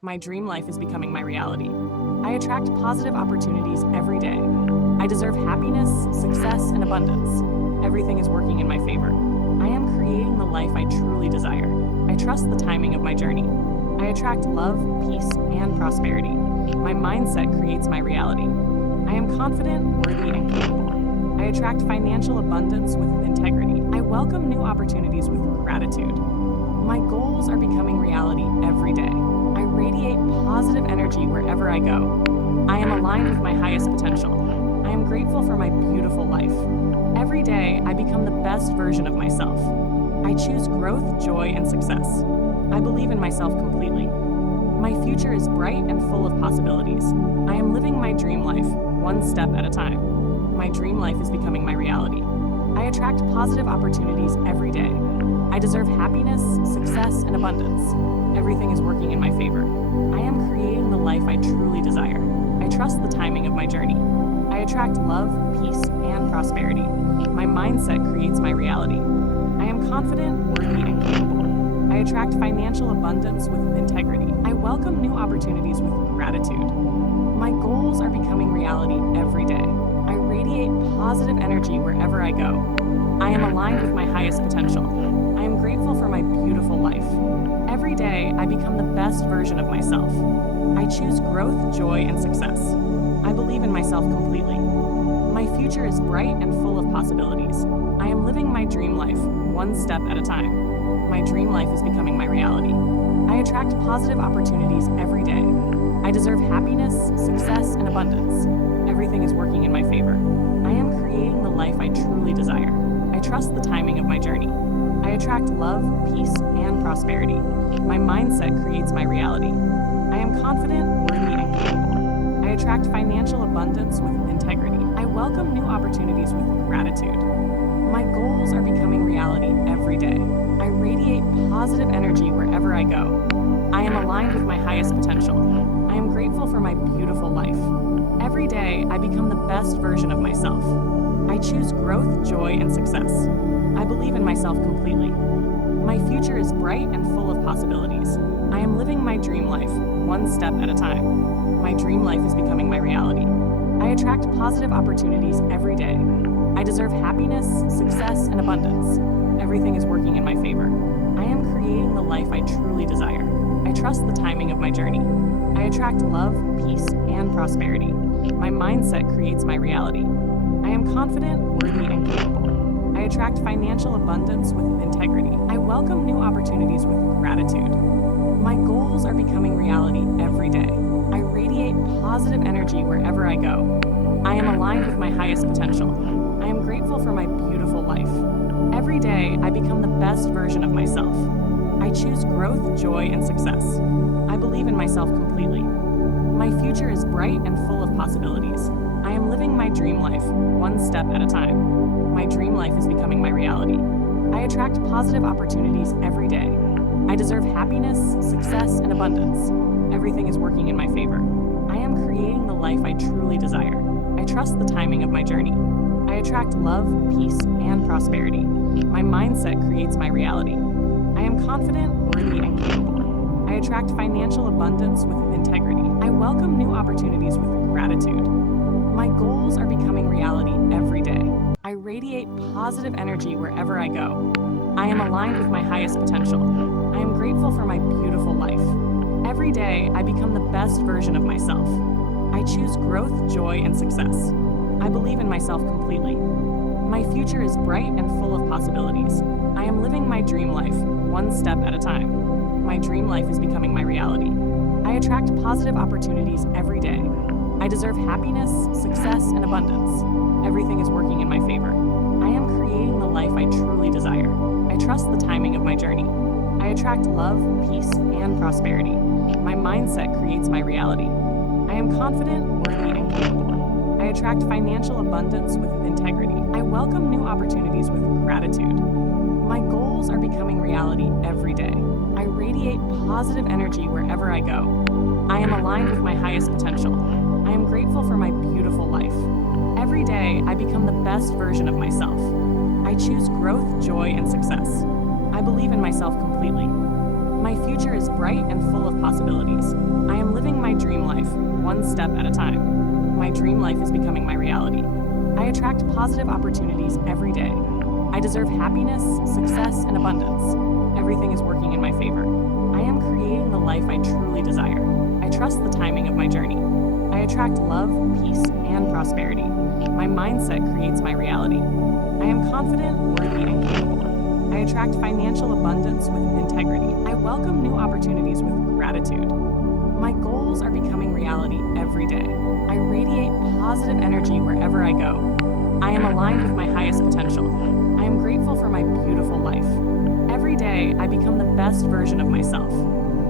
My dream life is becoming my reality. I attract positive opportunities every day. I deserve happiness, success, and abundance. Everything is working in my favor. I am creating the life I truly desire. I trust the timing of my journey. I attract love, peace, and prosperity. My mindset creates my reality. I am confident, worthy, and capable. I attract financial abundance with integrity. I welcome new opportunities with gratitude. My goals are becoming reality every day. I radiate positive energy wherever I go. I am aligned with my highest potential. I am grateful for my beautiful life. Every day, I become the best version of myself. I choose growth, joy, and success. I believe in myself completely. My future is bright and full of possibilities. I am living my dream life, one step at a time. My dream life is becoming my reality. I attract positive opportunities every day. I deserve happiness, success, and abundance. Everything is working in my favor. I am creating the life I truly desire. I trust the timing of my journey. I attract love, peace, and prosperity. My mindset creates my reality. I am confident, worthy, and capable. I attract financial abundance with integrity. I welcome new opportunities with gratitude. My goals are becoming reality every day. I radiate positive energy wherever I go. I am aligned with my highest potential. I am grateful for my beautiful life. Every day, I become the best version of myself. I choose growth, joy, and success. I believe in myself completely. My future is bright and full of possibilities. I am living my dream life, one step at a time. My dream life is becoming my reality. I attract positive opportunities every day. I deserve happiness, success, and abundance. Everything is working in my favor. I am creating the life I truly desire. I trust the timing of my journey. I attract love, peace, and prosperity. My mindset creates my reality. I am confident, worthy, and capable. I attract financial abundance with integrity. I welcome new opportunities with gratitude. My goals are becoming reality every day. I radiate positive energy wherever I go. I am aligned with my highest potential. I am grateful for my beautiful life. Every day, I become the best version of myself. I choose growth, joy, and success. I believe in myself completely. My future is bright and full of possibilities. I am living my dream life, one step at a time. My dream life is becoming my reality. I attract positive opportunities every day. I deserve happiness, success, and abundance. Everything is working in my favor. I am creating the life I truly desire. I trust the timing of my journey. I attract love, peace, and prosperity. My mindset creates my reality. I am confident, worthy, and capable. I attract financial abundance with integrity. I welcome new opportunities with gratitude. My goals are becoming reality every day. I radiate positive energy wherever I go. I am aligned with my highest potential. I am grateful for my beautiful life. Every day, I become the best version of myself. I choose growth, joy, and success. I believe in myself completely. My future is bright and full of possibilities. I am living my dream life, one step at a time. My dream life is becoming my reality. I attract positive opportunities every day. I deserve happiness, success, and abundance. Everything is working in my favor. I am creating the life I truly desire. I trust the timing of my journey. I attract love, peace, and prosperity. My mindset creates my reality. I am confident, worthy, and capable. I attract financial abundance with integrity. I welcome new opportunities with gratitude. My goals are becoming reality every day. I radiate positive energy wherever I go. I am aligned with my highest potential. I am grateful for my beautiful life. Every day, I become the best version of myself. I choose growth, joy, and success. I believe in myself completely. My future is bright and full of possibilities. I am living my dream life, one step at a time. My dream life is becoming my reality. I attract positive opportunities every day. I deserve happiness, success, and abundance. Everything is working in my favor. I am creating the life I truly desire. I trust the timing of my journey. I attract love, peace, and prosperity. My mindset creates my reality. I am confident, worthy, and capable. I attract financial abundance with integrity. I welcome new opportunities with gratitude. My goals are becoming reality every day. I radiate positive energy wherever I go. I am aligned with my highest potential. I am grateful for my beautiful life. Every day, I become the best version of myself. I choose growth, joy, and success. I believe in myself completely. My future is bright and full of possibilities. I am living my dream life, one step at a time. My dream life is becoming my reality. I attract positive opportunities every day. I deserve happiness, success, and abundance. Everything is working in my favor. I am creating the life I truly desire. I trust the timing of my journey. I attract love, peace, and prosperity. My mindset creates my reality. I am confident, worthy, and capable. I attract financial abundance with integrity. I welcome new opportunities with gratitude. My goals are becoming reality every day. I radiate positive energy wherever I go. I am aligned with my highest potential. I am grateful for my beautiful life. Every day, I become the best version of myself.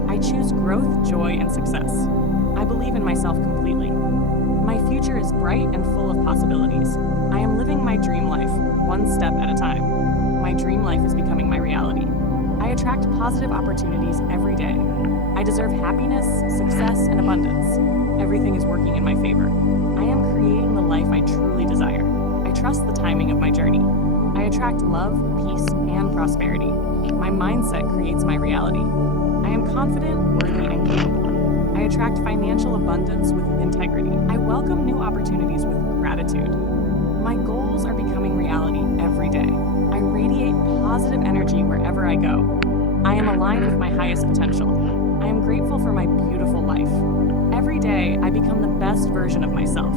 I choose growth, joy, and success. I believe in myself completely. My future is bright and full of possibilities. I am living my dream life, one step at a time. My dream life is becoming my reality. I attract positive opportunities every day. I deserve happiness, success, and abundance. Everything is working in my favor. I am creating the life I truly desire. I trust the timing of my journey. I attract love, peace, and prosperity. My mindset creates my reality. I am confident, worthy, and capable. I attract financial abundance with integrity. I welcome new opportunities with gratitude. My goals are becoming reality every day. I radiate positive energy wherever I go. I am aligned with my highest potential. I am grateful for my beautiful life. Every day, I become the best version of myself.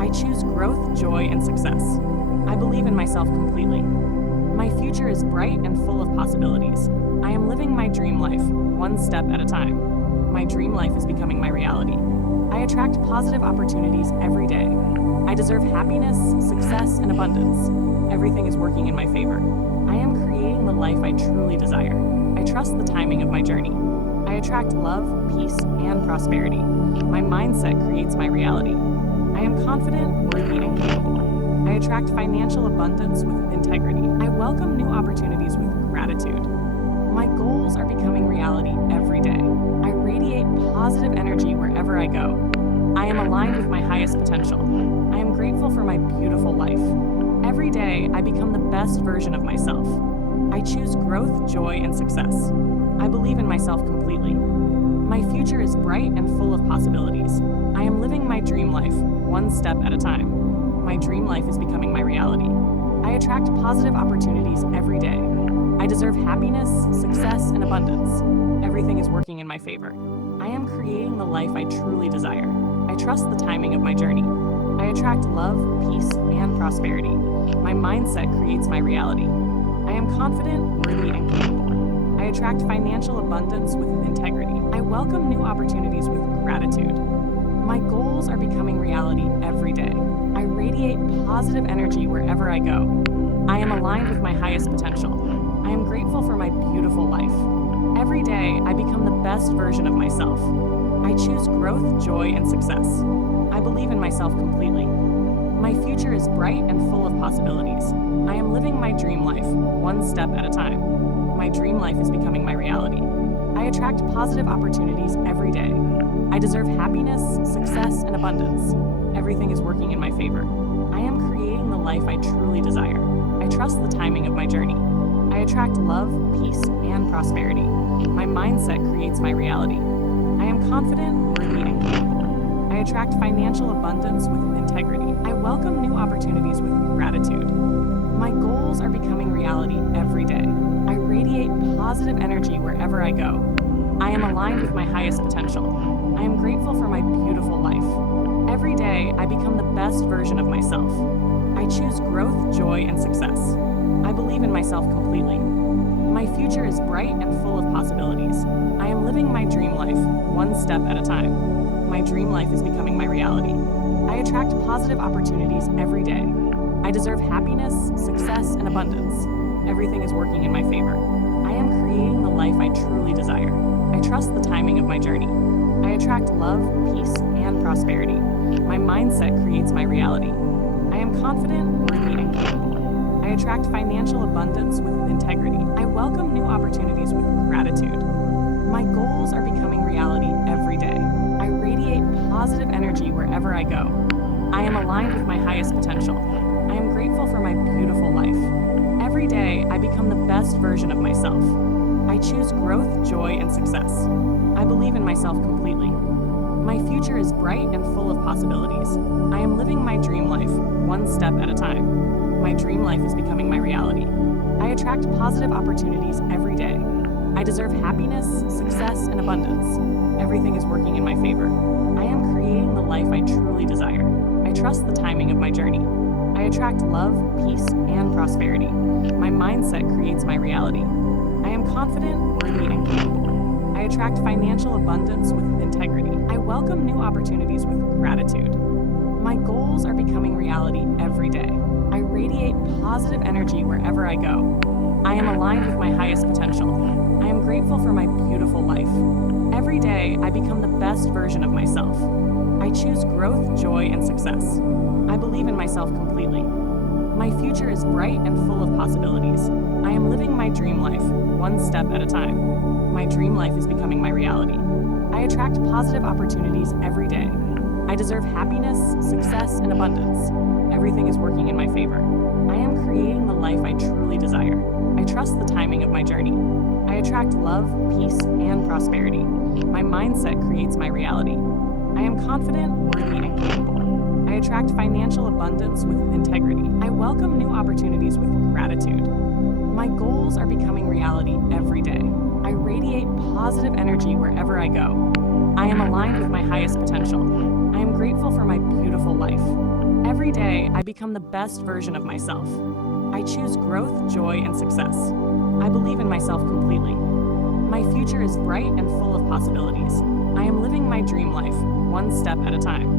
I choose growth, joy, and success. I believe in myself completely. My future is bright and full of possibilities. I am living my dream life, one step at a time. My dream life is becoming my reality. I attract positive opportunities every day. I deserve happiness, success, and abundance. Everything is working in my favor. I am creating the life I truly desire. I trust the timing of my journey. I attract love, peace, and prosperity. My mindset creates my reality. I am confident, worthy, and capable. I attract financial abundance with integrity. I welcome new opportunities with gratitude. My goals are becoming reality every day. I radiate positive energy wherever I go. I am aligned with my highest potential. I am grateful for my beautiful life. Every day, I become the best version of myself. I choose growth, joy, and success. I believe in myself completely. My future is bright and full of possibilities. I am living my dream life, one step at a time. My dream life is becoming my reality. I attract positive opportunities every day. I deserve happiness, success, and abundance. Everything is working in my favor. I am creating the life I truly desire. I trust the timing of my journey. I attract love, peace, and prosperity. My mindset creates my reality. I am confident, worthy, and capable. I attract financial abundance with integrity. I welcome new opportunities with gratitude. My goals are becoming reality every day. I radiate positive energy wherever I go. I am aligned with my highest potential. I am grateful for my beautiful life. Every day, I become the best version of myself. I choose growth, joy, and success. I believe in myself completely. My future is bright and full of possibilities. I am living my dream life, one step at a time. My dream life is becoming my reality. I attract positive opportunities every day. I deserve happiness, success, and abundance. Everything is working in my favor. I am creating the life I truly desire. I trust the timing of my journey. I attract love, peace, and prosperity. My mindset creates my reality. I am confident, worthy, and capable. I attract financial abundance with integrity. I welcome new opportunities with gratitude. My goals are becoming reality every day. I radiate positive energy wherever I go. I am aligned with my highest potential. I am grateful for my beautiful life. Every day, I become the best version of myself. I choose growth, joy, and success. I believe in myself completely. My future is bright and full of possibilities. I am living my dream life, one step at a time. My dream life is becoming my reality. I attract positive opportunities every day. I deserve happiness, success, and abundance. Everything is working in my favor. I am creating the life I truly desire. I trust the timing of my journey. I attract love, peace, and prosperity. My mindset creates my reality. I am confident, worthy, and capable. I attract financial abundance with integrity. I welcome new opportunities with gratitude. My goals are becoming reality every day. I radiate positive energy wherever I go. I am aligned with my highest potential. I am grateful for my beautiful life. Every day, I become the best version of myself. I choose growth, joy, and success. I believe in myself completely. My future is bright and full of possibilities. I am living my dream life, one step at a time. My dream life is becoming my reality. I attract positive opportunities every day. I deserve happiness, success, and abundance. Everything is working in my favor. I am creating the life I truly desire. I trust the timing of my journey. I attract love, peace, and prosperity. My mindset creates my reality. I am confident, worthy, and capable. I attract financial abundance with integrity. I welcome new opportunities with gratitude. My goals are becoming reality every day. I radiate positive energy wherever I go. I am aligned with my highest potential. I am grateful for my beautiful life. Every day, I become the best version of myself. I choose growth, joy, and success. I believe in myself completely. My future is bright and full of possibilities. I am living my dream life, one step at a time. My dream life is becoming my reality. I attract positive opportunities every day. I deserve happiness, success, and abundance. Everything is working in my favor. I am creating the life I truly desire. I trust the timing of my journey. I attract love, peace, and prosperity. My mindset creates my reality. I am confident, worthy, and capable. I attract financial abundance with integrity. I welcome new opportunities with gratitude. My goals are becoming reality every day. I radiate positive energy wherever I go. I am aligned with my highest potential. I am grateful for my beautiful life. Every day, I become the best version of myself. I choose growth, joy, and success. I believe in myself completely. My future is bright and full of possibilities. I am living my dream life, one step at a time.